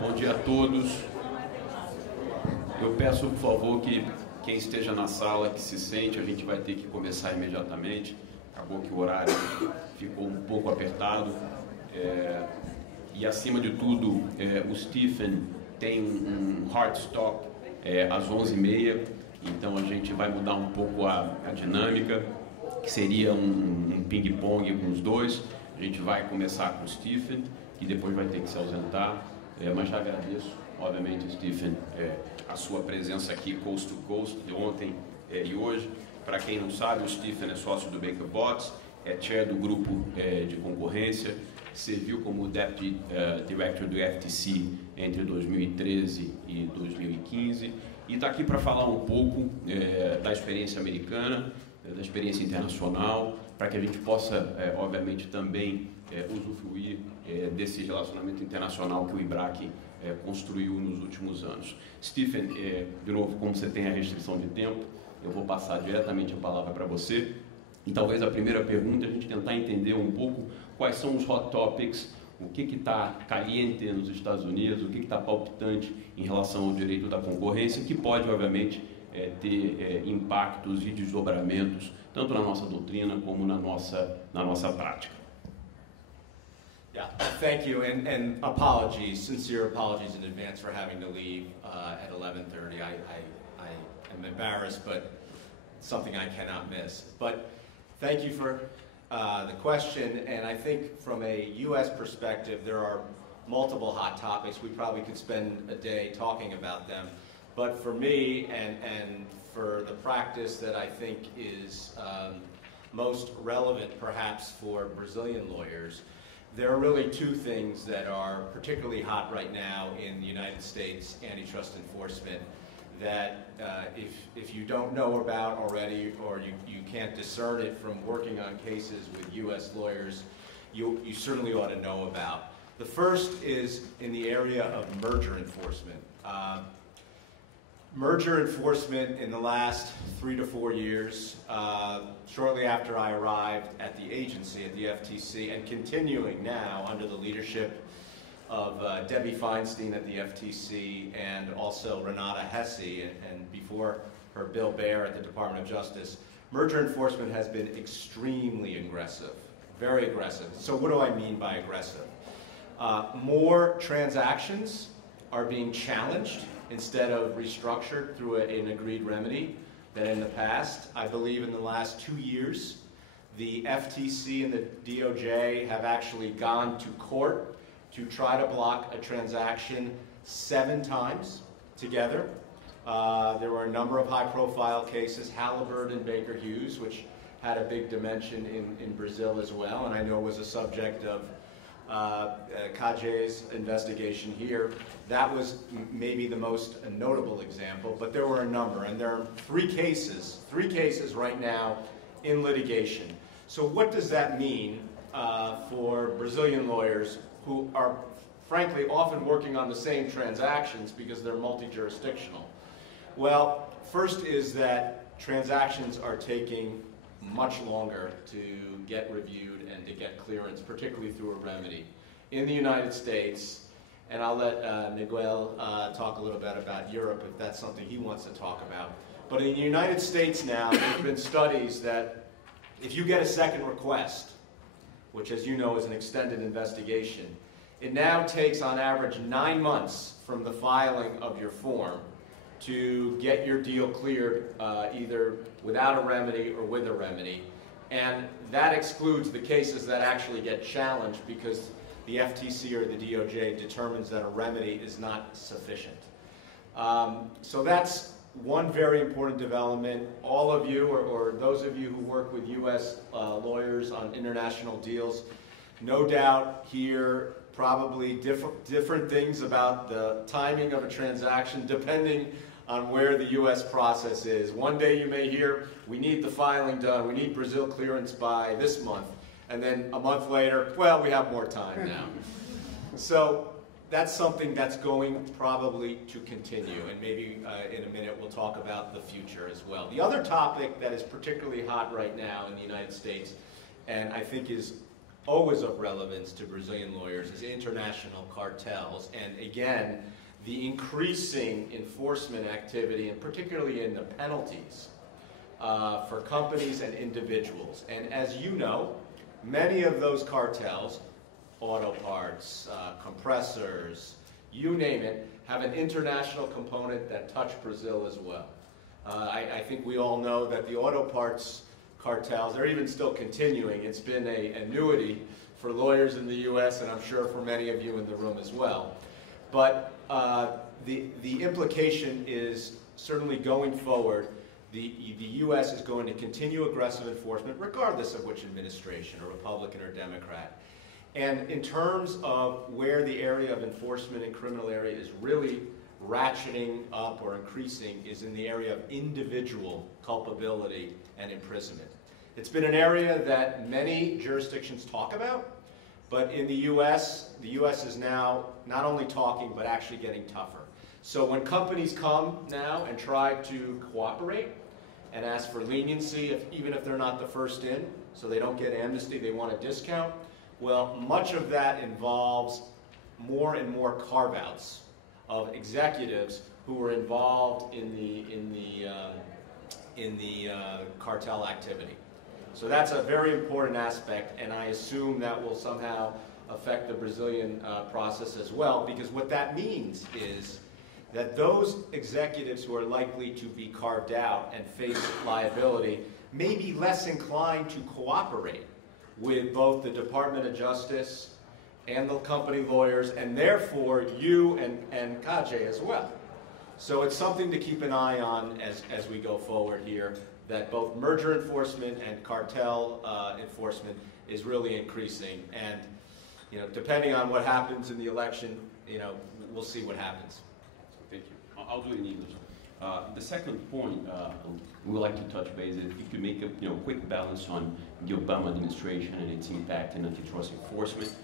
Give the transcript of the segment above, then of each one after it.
bom dia a todos. Eu peço, por favor, que quem esteja na sala, que se sente, a gente vai ter que começar imediatamente. Acabou que o horário ficou um pouco apertado. E, acima de tudo, o Stephen tem um hard stop às 11h30, então a gente vai mudar um pouco a dinâmica, que seria um ping-pong com os dois. A gente vai começar com o Stephen, que depois vai ter que se ausentar, mas já agradeço, obviamente, Stephen, a sua presença aqui, coast to coast, de ontem e hoje. Para quem não sabe, o Stephen é sócio do Baker Botts, é chair do grupo de concorrência, serviu como Deputy Director do FTC entre 2013 e 2015 e está aqui para falar um pouco da experiência americana, da experiência internacional, para que a gente possa, obviamente, também usufruir desse relacionamento internacional que o IBRAC construiu nos últimos anos. Stephen, de novo, como você tem a restrição de tempo, eu vou passar diretamente a palavra para você. E talvez a primeira pergunta é a gente tentar entender um pouco quais são os hot topics, o que está caliente nos Estados Unidos, o que está palpitante em relação ao direito da concorrência, que pode, obviamente, ter impactos e desdobramentos, tanto na nossa doutrina como na nossa prática. Yeah, thank you, and apologies, sincere apologies in advance for having to leave at 11:30. I am embarrassed, but it's something I cannot miss. But thank you for the question, and I think from a U.S. perspective, there are multiple hot topics. We probably could spend a day talking about them. But for me, and for the practice that I think is most relevant perhaps for Brazilian lawyers, there are really two things that are particularly hot right now in the United States antitrust enforcement that if you don't know about already, or you can't discern it from working on cases with U.S. lawyers, you certainly ought to know about. The first is in the area of merger enforcement. Merger enforcement in the last 3 to 4 years, shortly after I arrived at the agency, at the FTC, and continuing now under the leadership of Debbie Feinstein at the FTC and also Renata Hesse, and before her Bill Baer at the Department of Justice, merger enforcement has been extremely aggressive, very aggressive. So what do I mean by aggressive? More transactions are being challenged instead of restructured through an agreed remedy than in the past. I believe in the last 2 years, the FTC and the DOJ have actually gone to court to try to block a transaction 7 times together. There were a number of high-profile cases, Halliburton and Baker Hughes, which had a big dimension in Brazil as well, and I know was a subject of Kaje's investigation here. That was maybe the most notable example, but there were a number, and there are 3 cases right now in litigation. So what does that mean for Brazilian lawyers who are, frankly, often working on the same transactions because they're multi-jurisdictional? Well, first is that transactions are taking much longer to get reviewed and to get clearance, particularly through a remedy. In the United States, and I'll let Miguel talk a little bit about Europe if that's something he wants to talk about. But in the United States now, there have been studies that if you get a second request, which as you know is an extended investigation, it now takes on average 9 months from the filing of your form to get your deal cleared either without a remedy or with a remedy. And that excludes the cases that actually get challenged because the FTC or the DOJ determines that a remedy is not sufficient. So that's one very important development. All of you, or those of you who work with U.S. Lawyers on international deals, no doubt hear probably different things about the timing of a transaction depending on where the U.S. process is. One day you may hear, we need the filing done, we need Brazil clearance by this month. And then a month later, well, we have more time now. So that's something that's going probably to continue. And maybe in a minute we'll talk about the future as well. The other topic that is particularly hot right now in the United States, and I think is always of relevance to Brazilian lawyers is international cartels, and again, the increasing enforcement activity, and particularly in the penalties for companies and individuals. And as you know, many of those cartels, auto parts, compressors, you name it, have an international component that touch Brazil as well. I think we all know that the auto parts cartels, they're even still continuing. It's been an annuity for lawyers in the U.S., and I'm sure for many of you in the room as well. But the implication is certainly going forward, the U.S. is going to continue aggressive enforcement regardless of which administration, a Republican or Democrat. And in terms of where the area of enforcement in criminal area is really ratcheting up or increasing is in the area of individual culpability and imprisonment. It's been an area that many jurisdictions talk about, but in the U.S. is now not only talking, but actually getting tougher. So when companies come now and try to cooperate and ask for leniency, even if they're not the first in, so they don't get amnesty, they want a discount, well, much of that involves more and more carve-outs of executives who were involved in the cartel activity. So that's a very important aspect, and I assume that will somehow affect the Brazilian process as well, because what that means is that those executives who are likely to be carved out and face liability may be less inclined to cooperate with both the Department of Justice and the company lawyers, and therefore you and Kaje as well. So it's something to keep an eye on as we go forward here, that both merger enforcement and cartel enforcement is really increasing. And depending on what happens in the election, we'll see what happens. Thank you. I'll do it in English. The second point we would like to touch base is if you could make a quick balance on the Obama administration and its impact in antitrust enforcement,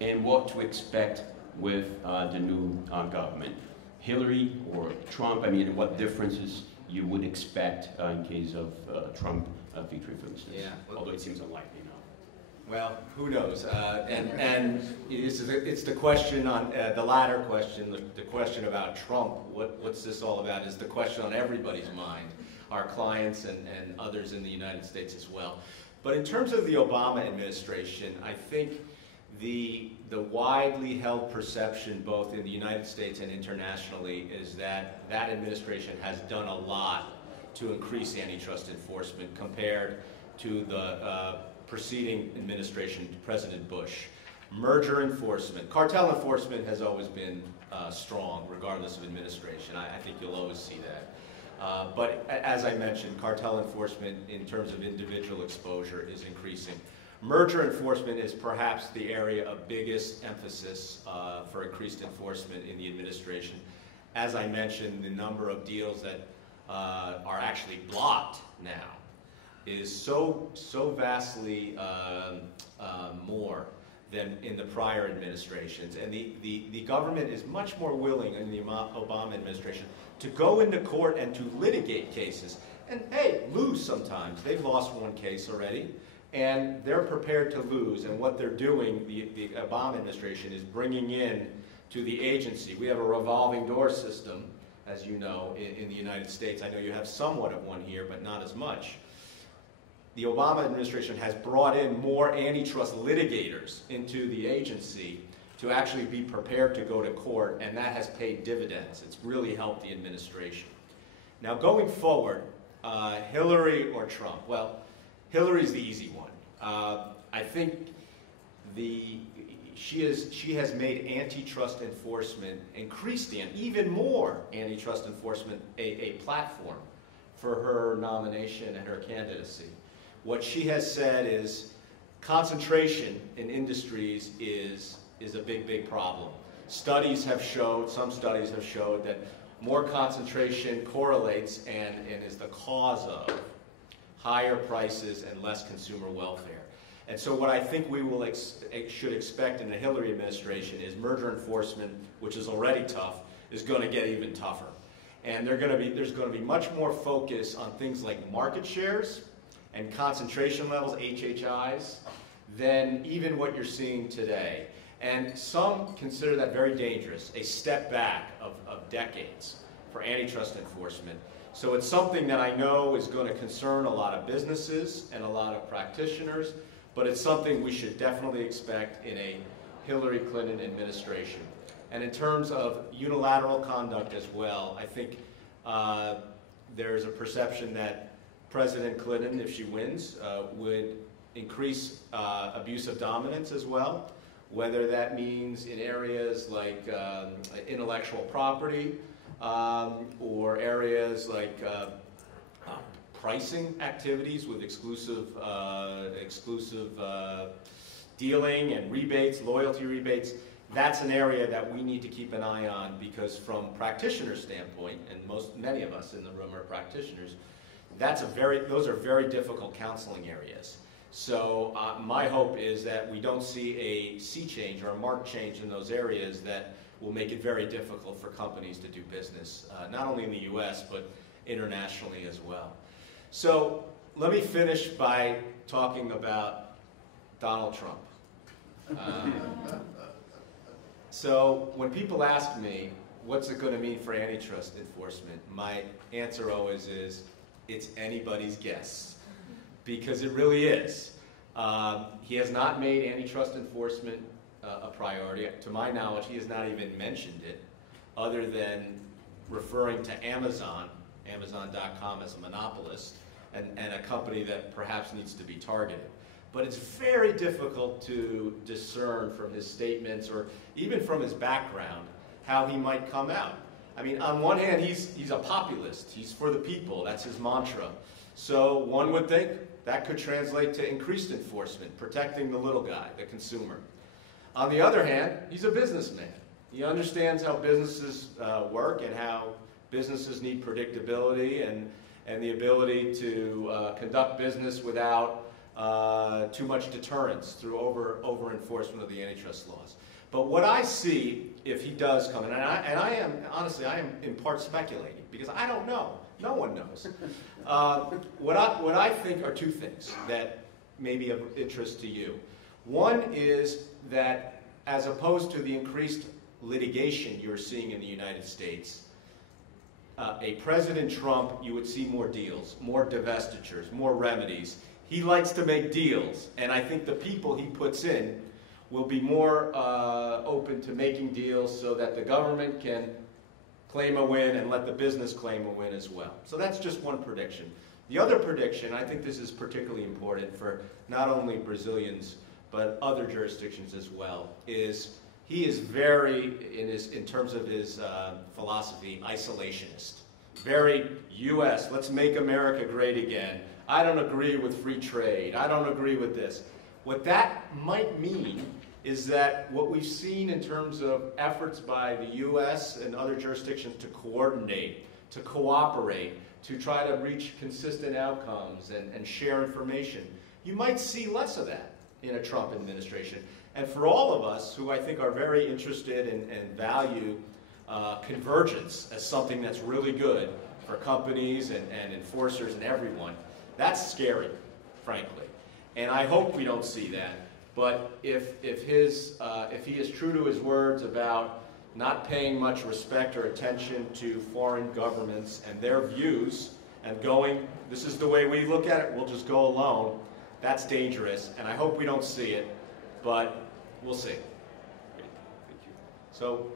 and what to expect with the new government. Hillary or Trump, I mean, what differences you would expect in case of Trump victory, for instance? Yeah. Although it seems unlikely now. Well, who knows? And it's the question on, the latter question, the question about Trump, what's this all about, is the question on everybody's mind, our clients and others in the United States as well. But in terms of the Obama administration, I think the widely held perception, both in the United States and internationally, is that that administration has done a lot to increase antitrust enforcement compared to the preceding administration, President Bush. Merger enforcement, cartel enforcement has always been strong, regardless of administration. I think you'll always see that. But as I mentioned, cartel enforcement in terms of individual exposure is increasing. Merger enforcement is perhaps the area of biggest emphasis for increased enforcement in the administration. As I mentioned, the number of deals that are actually blocked now is so vastly more than in the prior administrations. And the government is much more willing in the Obama administration to go into court and to litigate cases. And hey, lose sometimes. They've lost one case already. And they're prepared to lose, and what they're doing, the Obama administration, is bringing in to the agency. We have a revolving door system, as you know, in the United States. I know you have somewhat of one here, but not as much. The Obama administration has brought in more antitrust litigators into the agency to actually be prepared to go to court, and that has paid dividends. It's really helped the administration. Now, going forward, Hillary or Trump? Well, Hillary's the easy one. I think she has made antitrust enforcement, increased even more antitrust enforcement, a platform for her nomination and her candidacy. What she has said is concentration in industries is a big problem. Studies have showed, some studies have showed that more concentration correlates and is the cause of higher prices and less consumer welfare. And so what I think we should expect in the Hillary administration is merger enforcement, which is already tough, is going to get even tougher. And there's going to be much more focus on things like market shares and concentration levels, HHIs, than even what you're seeing today. And some consider that very dangerous, a step back of decades for antitrust enforcement. So it's something that I know is going to concern a lot of businesses and a lot of practitioners, but it's something we should definitely expect in a Hillary Clinton administration. And in terms of unilateral conduct as well, I think there's a perception that President Clinton, if she wins, would increase abuse of dominance as well, whether that means in areas like intellectual property or areas like pricing activities with exclusive dealing and rebates, loyalty rebates. That's an area that we need to keep an eye on, because from practitioners' standpoint, and many of us in the room are practitioners, those are very difficult counseling areas. So my hope is that we don't see a sea change or a marked change in those areas that will make it very difficult for companies to do business, not only in the US, but internationally as well. So let me finish by talking about Donald Trump. So when people ask me, what's it going to mean for antitrust enforcement, my answer always is, it's anybody's guess. Because it really is. He has not made antitrust enforcement a priority. To my knowledge, he has not even mentioned it, other than referring to Amazon, Amazon.com as a monopolist, and a company that perhaps needs to be targeted. But it's very difficult to discern from his statements, or even from his background, how he might come out. I mean, on one hand, he's a populist. He's for the people. That's his mantra. So one would think that could translate to increased enforcement, protecting the little guy, the consumer. On the other hand, he's a businessman. He understands how businesses work and how businesses need predictability and the ability to conduct business without too much deterrence through over-enforcement of the antitrust laws. But what I see, if he does come in, and honestly, I am in part speculating, because I don't know. No one knows. What I think are two things that may be of interest to you. One is that, as opposed to the increased litigation you're seeing in the United States, a President Trump, you would see more deals, more divestitures, more remedies. He likes to make deals, and I think the people he puts in will be more open to making deals so that the government can claim a win and let the business claim a win as well. So that's just one prediction. The other prediction, I think this is particularly important for not only Brazilians, but other jurisdictions as well, is he is very, in terms of his philosophy, isolationist. Very US, let's make America great again. I don't agree with free trade. I don't agree with this. What that might mean is that what we've seen in terms of efforts by the US and other jurisdictions to coordinate, to cooperate, to try to reach consistent outcomes and share information, you might see less of that in a Trump administration. And for all of us who I think are very interested and value convergence as something that's really good for companies and enforcers and everyone, that's scary, frankly. And I hope we don't see that. But if he is true to his words about not paying much respect or attention to foreign governments and their views, and going, this is the way we look at it, we'll just go alone, that's dangerous. And I hope we don't see it, but we'll see. Great. Thank you. So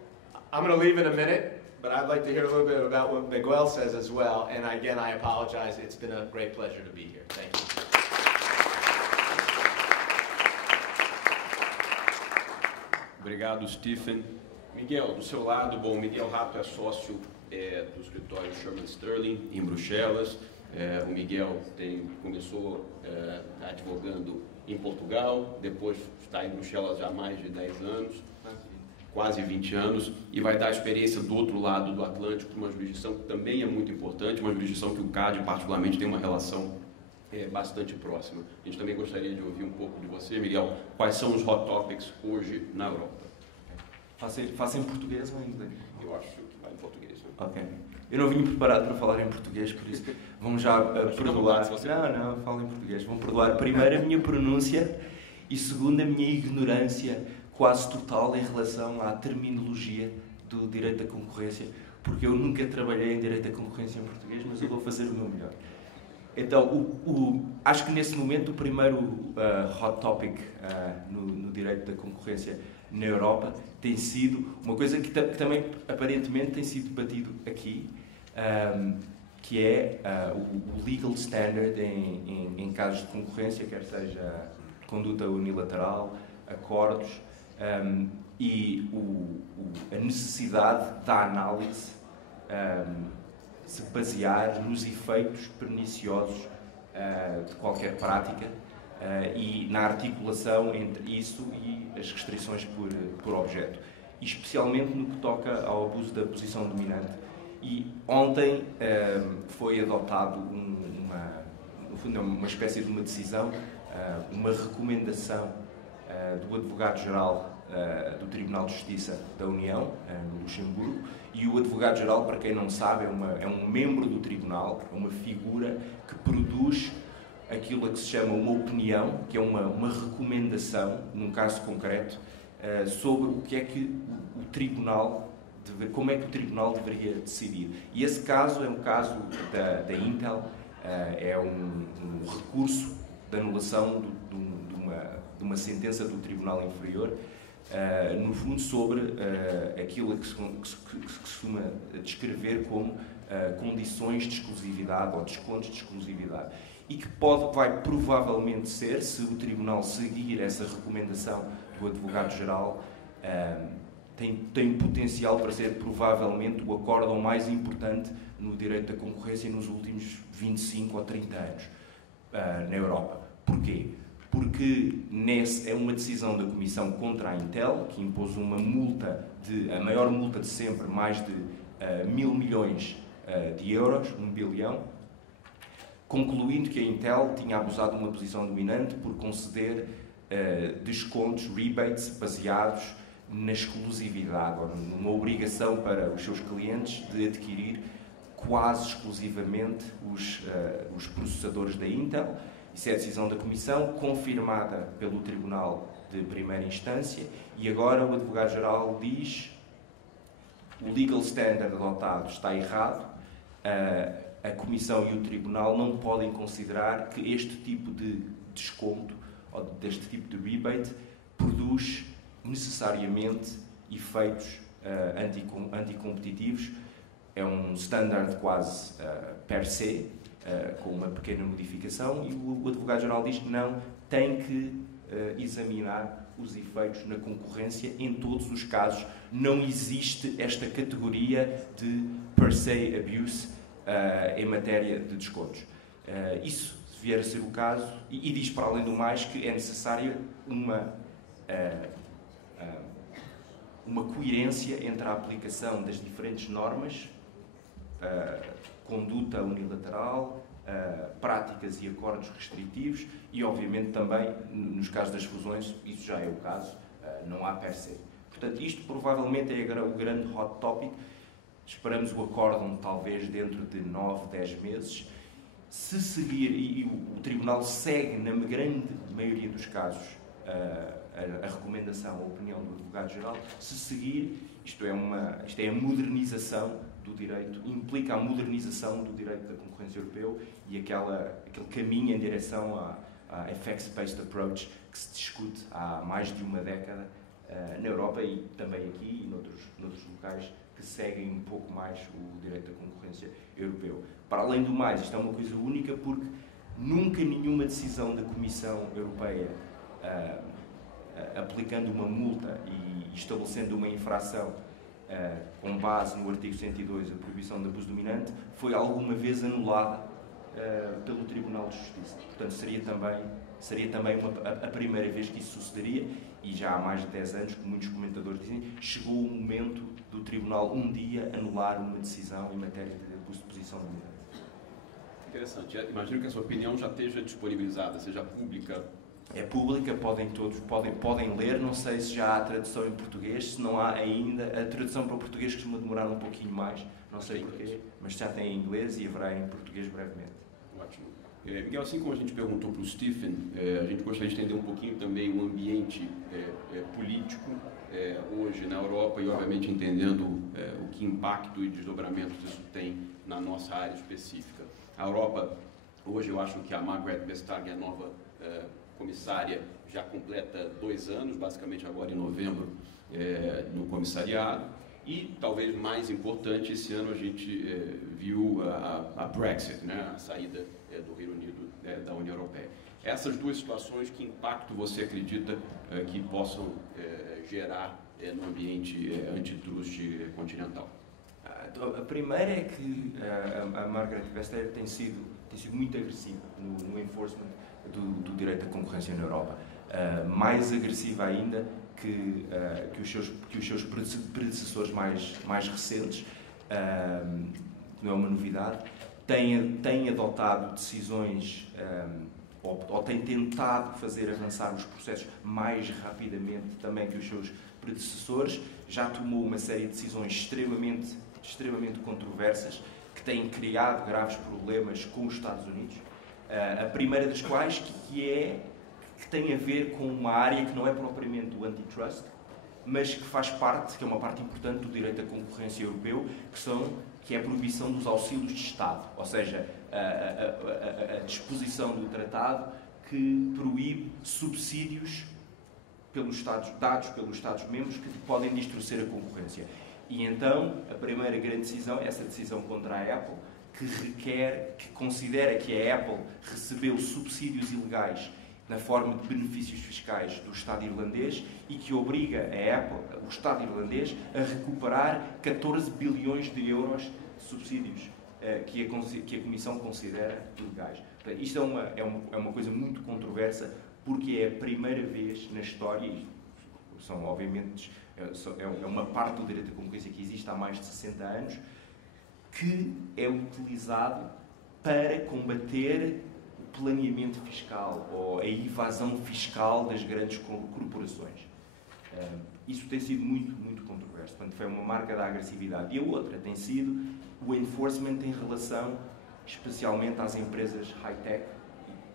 I'm going to leave in a minute, but I'd like to hear a little bit about what Miguel says as well. And again, I apologize. It's been a great pleasure to be here. Thank you. Obrigado, Stephen. Miguel, do seu lado, bom, Miguel Rato é sócio do escritório Shearman Sterling, em Bruxelas. O Miguel começou advogando em Portugal, depois está em Bruxelas já há mais de 10 anos, quase 20 anos, e vai dar a experiência do outro lado do Atlântico, uma jurisdição que também é muito importante, uma jurisdição que o CAD particularmente tem uma relação bastante próxima. A gente também gostaria de ouvir um pouco de você, Miguel, quais são os hot topics hoje na Europa? Faça em português ou em inglês? Eu acho que vai em português. Né? Ok. Eu não vim preparado para falar em português, por isso vão já perdoar. Não, falo em português. Vão perdoar primeiro a minha pronúncia E segundo, a minha ignorância quase total em relação à terminologia do direito da concorrência, porque eu nunca trabalhei em direito da concorrência em português, mas eu vou fazer o meu melhor. Então, acho que nesse momento o primeiro hot topic no direito da concorrência na Europa tem sido uma coisa que também aparentemente tem sido debatido aqui, que é o legal standard em casos de concorrência, quer seja conduta unilateral, acordos, e a necessidade da análise se basear nos efeitos perniciosos de qualquer prática e na articulação entre isso e as restrições por objeto, e especialmente no que toca ao abuso da posição dominante. E ontem foi adotado no fundo, uma espécie de uma decisão, uma recomendação do Advogado-Geral do Tribunal de Justiça da União, no Luxemburgo, e o Advogado-Geral, para quem não sabe, é um membro do Tribunal, é uma figura que produz aquilo a que se chama uma opinião, que é uma recomendação, num caso concreto, sobre o que é que o Tribunal, como é que o Tribunal deveria decidir. E esse caso é um caso da Intel, é um recurso de anulação de uma sentença do Tribunal Inferior, no fundo sobre aquilo que se costuma descrever como condições de exclusividade ou descontos de exclusividade, e que vai provavelmente ser, se o Tribunal seguir essa recomendação do Advogado-Geral, tem potencial para ser provavelmente o acórdão mais importante no direito da concorrência nos últimos 25 ou 30 anos na Europa. Porquê? Porque é uma decisão da Comissão contra a Intel, que impôs uma multa, a maior multa de sempre, mais de 1.000 milhões de euros, 1 bilhão, concluindo que a Intel tinha abusado de uma posição dominante por conceder descontos, rebates, baseados na exclusividade, ou numa obrigação para os seus clientes de adquirir quase exclusivamente os processadores da Intel. Isso é a decisão da Comissão, confirmada pelo Tribunal de Primeira Instância, e agora o Advogado-Geral diz o legal standard adotado está errado, a Comissão e o Tribunal não podem considerar que este tipo de desconto, ou deste tipo de rebate, produz necessariamente efeitos anticompetitivos. É um standard quase per se, com uma pequena modificação, e o Advogado-Geral diz que não, tem que examinar os efeitos na concorrência em todos os casos. Não existe esta categoria de per se abuse em matéria de descontos. Isso, se vier a ser o caso, e diz para além do mais que é necessária uma coerência entre a aplicação das diferentes normas, conduta unilateral, práticas e acordos restritivos, e obviamente também, nos casos das fusões, isso já é o caso, não há per se. Portanto, isto provavelmente é o grande hot topic. Esperamos o acórdão talvez dentro de 9, 10 meses. Se seguir, e o Tribunal segue na grande maioria dos casos a recomendação, a opinião do Advogado-Geral, se seguir, isto é a modernização do direito, implica a modernização do direito da concorrência europeu e aquele caminho em direção à effects-based approach que se discute há mais de uma década na Europa e também aqui e noutros locais que seguem um pouco mais o direito da concorrência europeu. Para além do mais, isto é uma coisa única porque nunca nenhuma decisão da Comissão Europeia aplicando uma multa e estabelecendo uma infração com base no artigo 102, a proibição de abuso dominante, foi alguma vez anulada pelo Tribunal de Justiça. Portanto, seria também a primeira vez que isso sucederia, e já há mais de 10 anos, como muitos comentadores dizem, chegou o momento do Tribunal um dia anular uma decisão em matéria de abuso de posição dominante. Interessante. Imagino que a sua opinião já esteja disponibilizada, seja pública. É pública, todos podem ler, não sei se já há tradução em português, se não há ainda, a tradução para o português costuma demorar um pouquinho mais, não sei porquê, mas já tem em inglês e haverá em português brevemente. Ótimo. Miguel, assim como a gente perguntou para o Stephen, a gente gostaria de entender um pouquinho também o ambiente político hoje na Europa e, obviamente, entendendo o que impacto e desdobramentos isso tem na nossa área específica. A Europa, hoje, eu acho que a Margaret Vestager, a nova comissária, já completa 2 anos, basicamente agora em novembro, no comissariado. E, talvez mais importante, esse ano a gente viu a Brexit, né, a saída do Reino Unido da União Europeia. Essas duas situações, que impacto você acredita que possam gerar no ambiente antitrust continental? A primeira é que a Margaret Vestager tem sido muito agressiva no enforcement do direito à concorrência na Europa. Mais agressiva ainda que os seus predecessores mais recentes, não é uma novidade, tem adotado decisões ou tem tentado fazer avançar os processos mais rapidamente também que os seus predecessores. Já tomou uma série de decisões extremamente controversas que têm criado graves problemas com os Estados Unidos. A primeira das quais que tem a ver com uma área que não é propriamente o antitrust, mas que faz parte, que é uma parte importante do direito à concorrência europeu, que é a proibição dos auxílios de Estado, ou seja, a disposição do tratado que proíbe subsídios dados pelos Estados-membros que podem distorcer a concorrência. E então, a primeira grande decisão é essa decisão contra a Apple, que considera que a Apple recebeu subsídios ilegais na forma de benefícios fiscais do Estado irlandês e que obriga a Apple, o Estado irlandês, a recuperar 14 bilhões de euros de subsídios que a Comissão considera ilegais. Portanto, isto é uma coisa muito controversa, porque é a primeira vez na história, e são obviamente é uma parte do direito à concorrência que existe há mais de 60 anos, que é utilizado para combater o planeamento fiscal ou a evasão fiscal das grandes corporações. Isso tem sido muito controverso. Portanto, foi uma marca da agressividade. E a outra tem sido o enforcement em relação, especialmente às empresas high-tech,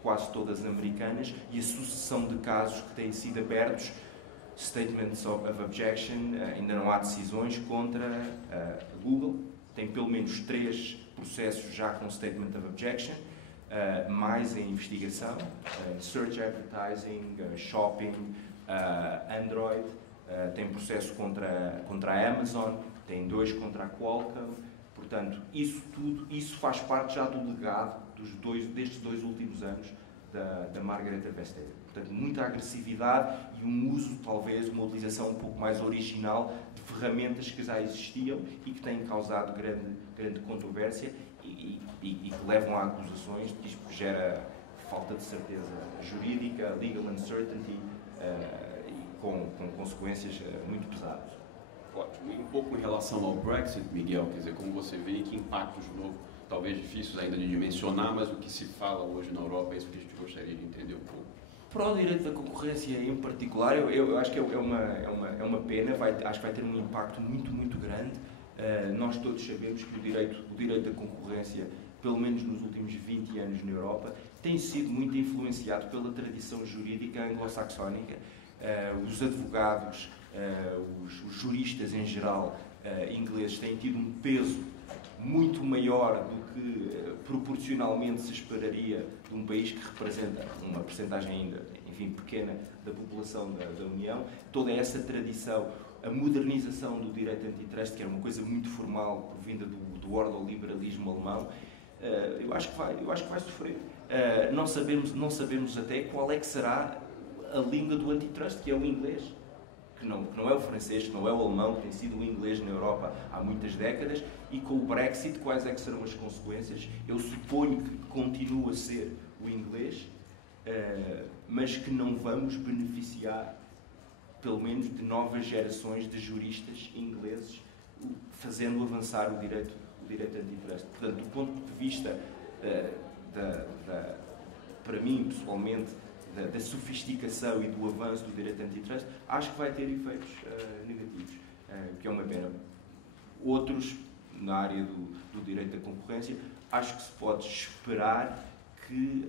quase todas americanas, e a sucessão de casos que têm sido abertos, statements of objection, ainda não há decisões contra a Google. Tem pelo menos 3 processos já com statement of objection, mais em investigação, search advertising, shopping, Android, tem processo contra a Amazon, tem 2 contra a Qualcomm. Portanto, isso faz parte já do legado destes 2 últimos anos da Margaret Vestager. Portanto, muita agressividade e um uso, talvez, uma utilização um pouco mais original de ferramentas que já existiam e que têm causado grande controvérsia e que levam a acusações de que isto gera falta de certeza jurídica, legal uncertainty, e com consequências muito pesadas. Ótimo. E um pouco em relação ao Brexit, Miguel, quer dizer, como você vê, que impactos, de novo, talvez difíceis ainda de dimensionar, mas o que se fala hoje na Europa é isso que a gente gostaria de entender um pouco. Para o direito da concorrência em particular, eu acho que é uma pena, acho que vai ter um impacto muito grande. Nós todos sabemos que o direito da concorrência, pelo menos nos últimos 20 anos na Europa, tem sido muito influenciado pela tradição jurídica anglo-saxónica. Os advogados, os juristas em geral ingleses têm tido um peso muito maior do que proporcionalmente se esperaria de um país que representa uma percentagem ainda, enfim, pequena da população da União. Toda essa tradição, a modernização do direito antitrust, que era uma coisa muito formal, provinda do ordoliberalismo alemão, eu acho que vai sofrer. Não sabemos até qual é que será a língua do antitrust, que é o inglês, que não é o francês, que não é o alemão, que tem sido o inglês na Europa há muitas décadas, e com o Brexit, quais é que serão as consequências? Eu suponho que continua a ser o inglês, mas que não vamos beneficiar, pelo menos, de novas gerações de juristas ingleses, fazendo avançar o direito antitrust. Portanto, do ponto de vista, para mim, pessoalmente, da sofisticação e do avanço do direito antitrust, acho que vai ter efeitos negativos, que é uma pena. Outros, na área do direito da concorrência, acho que se pode esperar que,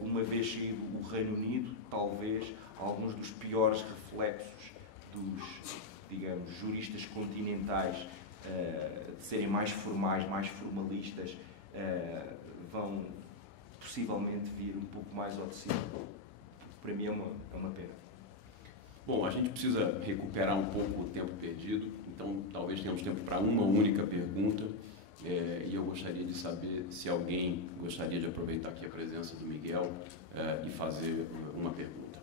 uma vez saído o Reino Unido, talvez alguns dos piores reflexos dos, digamos, juristas continentais de serem mais formais, mais formalistas, vão possivelmente vir um pouco mais ao de cima. Para mim é uma pena. Bom, a gente precisa recuperar um pouco o tempo perdido, então talvez tenhamos tempo para uma única pergunta, e eu gostaria de saber se alguém gostaria de aproveitar aqui a presença do Miguel e fazer uma pergunta.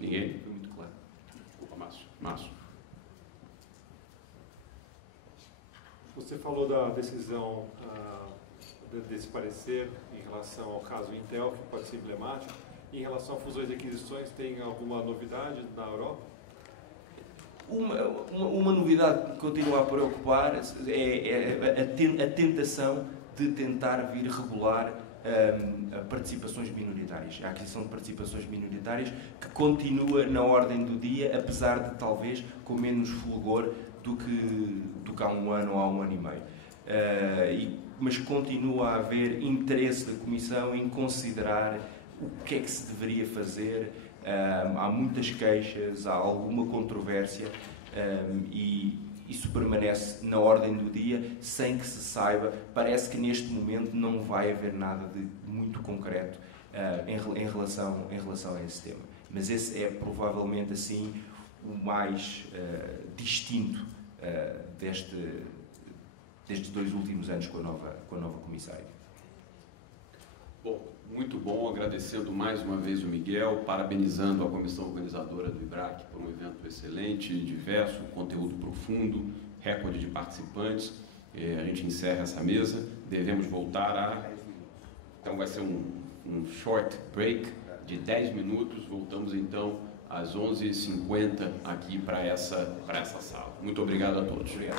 Ninguém? Foi muito claro. Opa, Márcio. Você falou da decisão desse parecer em relação ao caso Intel, que pode ser emblemático. Em relação a fusões e aquisições, tem alguma novidade na Europa? Uma novidade que continua a preocupar é a tentação de tentar vir regular participações minoritárias, a aquisição de participações minoritárias, que continua na ordem do dia, apesar de talvez com menos fulgor do que há um ano ou há um ano e meio. Mas continua a haver interesse da Comissão em considerar o que é que se deveria fazer. Há muitas queixas, há alguma controvérsia e isso permanece na ordem do dia sem que se saiba. Parece que neste momento não vai haver nada de muito concreto em relação a esse tema. Mas esse é provavelmente assim o mais distinto destes 2 últimos anos com a nova comissária. Bom, muito bom, agradecendo mais uma vez o Miguel, parabenizando a comissão organizadora do IBRAC por um evento excelente, diverso, conteúdo profundo, recorde de participantes. A gente encerra essa mesa, devemos voltar Então vai ser um short break de 10 minutos, voltamos então às 11h50 aqui para essa sala. Muito obrigado a todos. Obrigado.